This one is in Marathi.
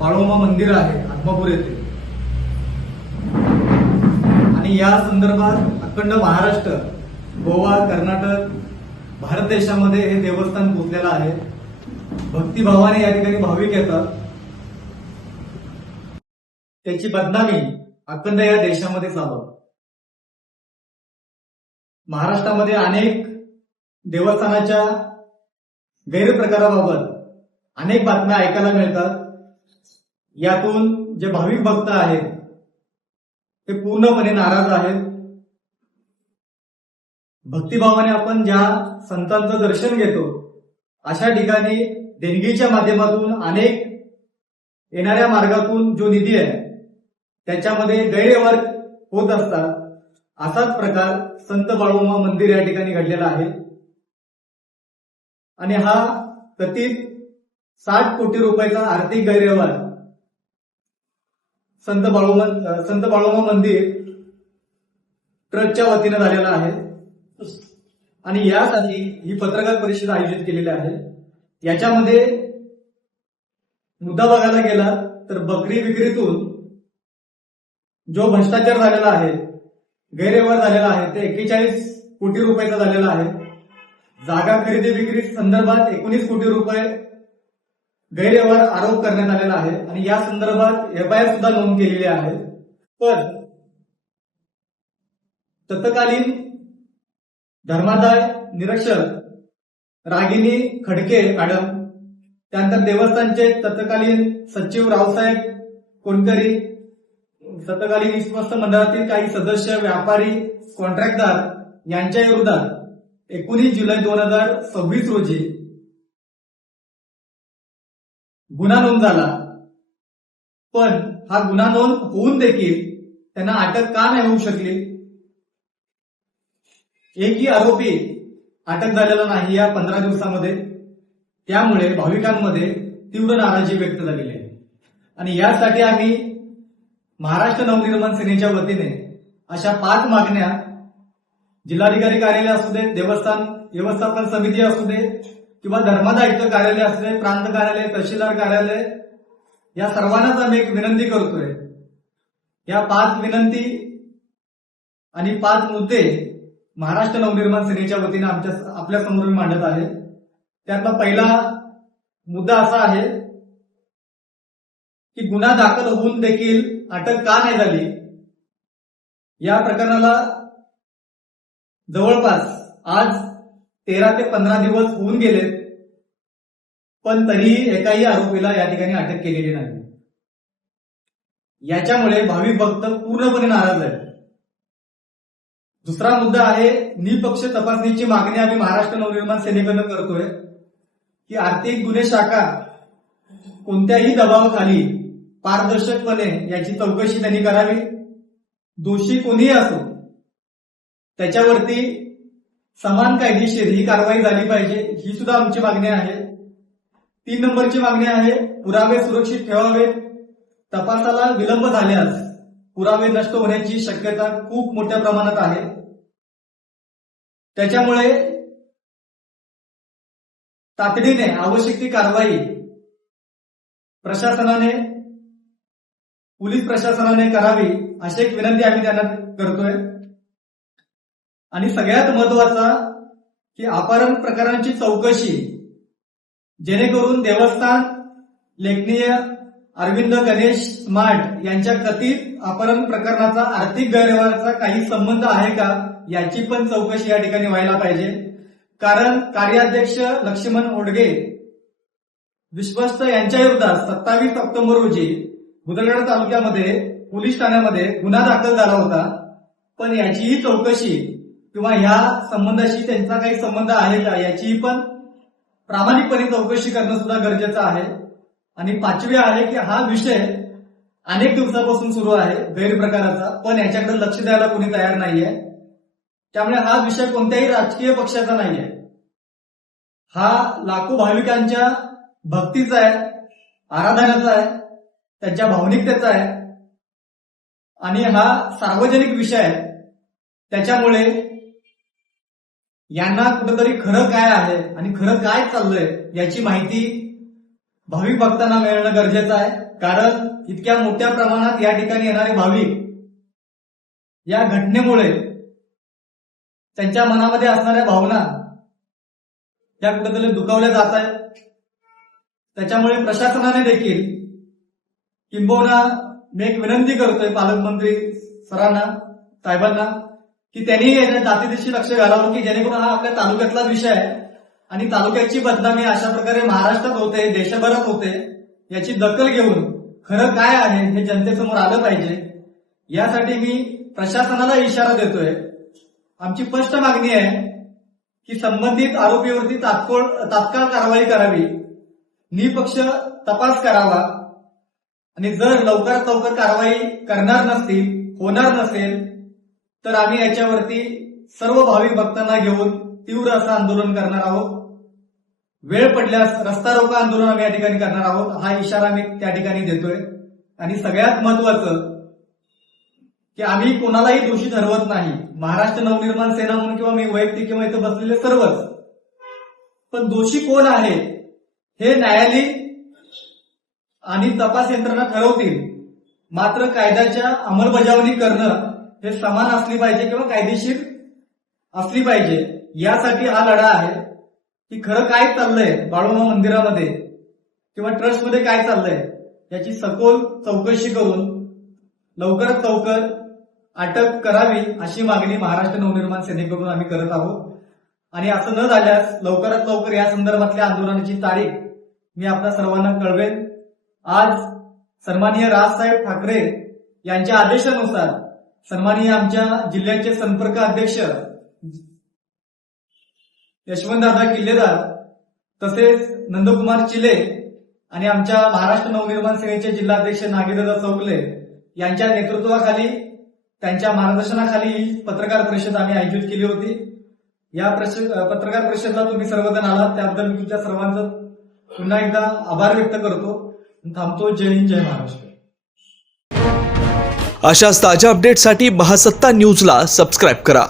बाळोमा मंदिर आहे आत्मापूर येथे आणि या संदर्भात अखंड महाराष्ट्र, गोवा, कर्नाटक, भारत देशामध्ये हे देवस्थान पोचलेलं आहे. भक्तिभावाने या ठिकाणी भाविक येतात. त्याची बदनामी अखंड या देशामध्ये चालवतात. महाराष्ट्रामध्ये अनेक देवस्थानाच्या गैरप्रकाराबाबत अनेक बातम्या ऐकायला मिळतात. यातून जे भाविक भक्त आहेत ते पूर्णपणे नाराज आहेत. भक्तिभावाने आपण ज्या संतांचं दर्शन घेतो अशा ठिकाणी देणगीच्या माध्यमातून अनेक येणाऱ्या मार्गातून जो निधी आहे त्याच्यामध्ये गैरव्यवहार होत असतात. असाच प्रकार संत बाळोमा मंदिर या ठिकाणी घडलेला आहे आणि हा कथित 60 कोटी रुपयाचा आर्थिक गैरव्यवहार संत बाळोमा मंदिर ट्रस्टच्या वतीने झालेला आहे आणि यासाठी ही पत्रकार परिषद आयोजित केलेली आहे. याच्यामध्ये मुद्दा बघायला गेला तर बकरी विक्रीतून जो भ्रष्टाचार झालेला आहे, गैरव्यवहार झालेला आहे ते 41 कोटी रुपयाचा झालेला आहे. जागा खरेदी विक्री संदर्भात 19 कोटी रुपये गैरव्यवहार आरोप करण्यात आलेला आहे आणि या संदर्भात एफआयआर सुद्धा नोंद केलेली आहे. पण तत्कालीन धर्मादाय निरीक्षक रागिनी खडके मॅडम, त्यानंतर देवस्थानचे तत्कालीन सचिव रावसाहेब कोणकरी, तत्कालीन विश्वस्त मंडळातील काही सदस्य, व्यापारी, कॉन्ट्रॅक्टदार यांच्या विरोधात 19 जुलै 2026 रोजी गुन्हा नोंद झाला. पण हा गुन्हा नोंद होऊन देखील त्यांना अटक का नाही होऊ शकली? एकही आरोपी अटक झालेला नाही या 15 दिवसामध्ये. त्यामुळे भाविकांमध्ये तीव्र नाराजी व्यक्त झालेली आहे आणि यासाठी आम्ही महाराष्ट्र नवनिर्माण सेनेच्या वतीने अशा 5 मागण्या जिल्हाधिकारी कार्यालय असू दे, देवस्थान व्यवस्थापन समिती असू दे किंवा धर्मादायित्व कार्यालय असू दे, प्रांत कार्यालय, तहसीलदार कार्यालय, या सर्वांनाच आम्ही एक विनंती करतोय. या 5 विनंती आणि 5 मुद्दे महाराष्ट्र नवनिर्माण सेनेच्या वतीने आपल्या समोर मांडत आहे. त्यातला पहिला मुद्दा असा आहे की गुन्हा दाखल होऊन देखील अटक का नाही झाली? या प्रकरणाला जवळपास आज 13 ते 15 दिवस होऊन गेलेत, पण तरीही एकाही आरोपीला या ठिकाणी अटक केलेली नाही. याच्यामुळे भाविक भक्त पूर्णपणे नाराज आहेत. दुसरा मुद्दा आहे निपक्ष तपासणीची मागणी आम्ही महाराष्ट्र नवनिर्माण सेनेकडून करतोय की आर्थिक गुन्हे शाखा कोणत्याही दबावाखाली पारदर्शकपणे याची चौकशी त्यांनी करावी. दोषी कोणीही असो त्याच्यावरती समान कायदेशीर ही कारवाई झाली पाहिजे, ही सुद्धा आमची मागणी आहे. 3 नंबरची मागणी आहे पुरावे सुरक्षित ठेवावेत. तपासाला विलंब झाल्यास पुरावे नष्ट होण्याची शक्यता खूप मोठ्या प्रमाणात आहे. त्याच्यामुळे तातडीने आवश्यक ती कारवाई प्रशासनाने, पोलीस प्रशासनाने करावी अशी एक विनंती आम्ही त्यांना करतोय. आणि सगळ्यात महत्वाचा की अपहरण प्रकरणांची चौकशी, जेणेकरून देवस्थान लेखनीय अरविंद गणेश स्मार्ट यांच्या कथित अपहरण प्रकरणाचा आर्थिक गैरव्यवहाराचा काही संबंध आहे का याची पण चौकशी या ठिकाणी व्हायला पाहिजे. कारण कार्याध्यक्ष लक्ष्मण ओडगे विश्वस्त यांच्या विरोधात 27 ऑक्टोबर रोजी बुदरगड तालुक्यामध्ये पोलीस ठाण्यामध्ये गुन्हा दाखल झाला होता. पण याचीही चौकशी किंवा ह्या संबंधाशी त्यांचा काही संबंध आहे का याचीही पण प्रामाणिकपणे चौकशी करणं सुद्धा गरजेचं आहे. आणि 5वी आहे की हा विषय अनेक दिवसापासून सुरू आहे गैरप्रकाराचा, पण याच्याकडे लक्ष द्यायला कोणी तयार नाहीये. त्यामुळे हा विषय कोणत्याही राजकीय पक्षाचा नाहीये. हा लाखो भाविकांच्या भक्तीचा आहे, आराधनाचा आहे, त्यांच्या भावनिकतेचा आहे आणि हा सार्वजनिक विषय आहे. त्याच्यामुळे यांना कुठेतरी खरं काय आहे आणि खरं काय चाललंय याची माहिती भाविक भक्तांना मिळणं गरजेचं आहे, कारण इतक्या मोठ्या प्रमाणात या ठिकाणी येणारे भाविक या घटनेमुळे त्यांच्या मनामध्ये असणाऱ्या भावना या कुठेतरी दुखावल्या जात आहेत. त्याच्यामुळे प्रशासनाने देखील किंबहुना मी एक विनंती करतोय पालकमंत्री सरांना साहेबांना की त्यांनी याच्या जातीदिशी लक्ष घालावं, की जेणेकरून हा आपल्या तालुक्यातला विषय आहे आणि तालुक्याची बदनामी अशा प्रकारे महाराष्ट्रात होते, देशभरात होते, याची दखल घेऊन खरं काय आहे हे जनतेसमोर आलं पाहिजे. यासाठी मी प्रशासनाला इशारा देतोय. आमची स्पष्ट मागणी आहे की संबंधित आरोपीवरती तात्काळ कारवाई करावी, निपक्ष तपास करावा आणि जर लवकरात लवकर कारवाई करणार नसतील, होणार नसेल तर आम्ही याच्यावरती सर्व भाविक भक्तांना घेऊन तीव्र असं आंदोलन करणार आहोत. वेळ पडल्यास रस्ता रोको आंदोलन आम्ही या ठिकाणी करणार आहोत. हा इशारा मी त्या ठिकाणी देतोय. आणि सगळ्यात महत्वाचं की आम्ही कोणालाही दोषी ठरवत नाही. महाराष्ट्र नवनिर्माण सेना म्हणून किंवा मी वैयक्तिक किंवा इथं बसलेले सर्वच, पण दोषी कोण आहे हे न्यायालयीन आणि तपास यंत्रणा ठरवतील. मात्र कायद्याच्या अंमलबजावणी करणं हे समान असली पाहिजे किंवा कायदेशीर असली पाहिजे. यासाठी हा लढा आहे की खरं काय चाललंय बाळूमामा मंदिरामध्ये किंवा ट्रस्टमध्ये काय चाललंय याची सखोल चौकशी करून लवकरात लवकर अटक करावी अशी मागणी महाराष्ट्र नवनिर्माण सेनेकडून आम्ही करत आहोत. आणि असं न झाल्यास लवकरात लवकर या संदर्भातल्या आंदोलनाची तारीख मी आपल्या सर्वांना कळवेन. आज सन्माननीय राजसाहेब ठाकरे यांच्या आदेशानुसार सन्माननीय आमच्या जिल्ह्याचे संपर्क अध्यक्ष यशवंतदादा किल्लेदार तसेच नंदकुमार चिले आणि आमच्या महाराष्ट्र नवनिर्माण सेनेचे जिल्हाध्यक्ष नागेदादा चौगले यांच्या नेतृत्वाखाली, त्यांच्या मार्गदर्शनाखाली ही पत्रकार परिषद आम्ही आयोजित केली होती. या पत्रकार परिषदेला तुम्ही सर्वजण आलात त्याबद्दल मी तुमच्या सर्वांचं पुन्हा एकदा आभार व्यक्त करतो. थांबतो. जय हिंद, जय महाराष्ट्र. अशाच ताज्या अपडेटसाठी महासत्ता न्यूजला सबस्क्राईब करा.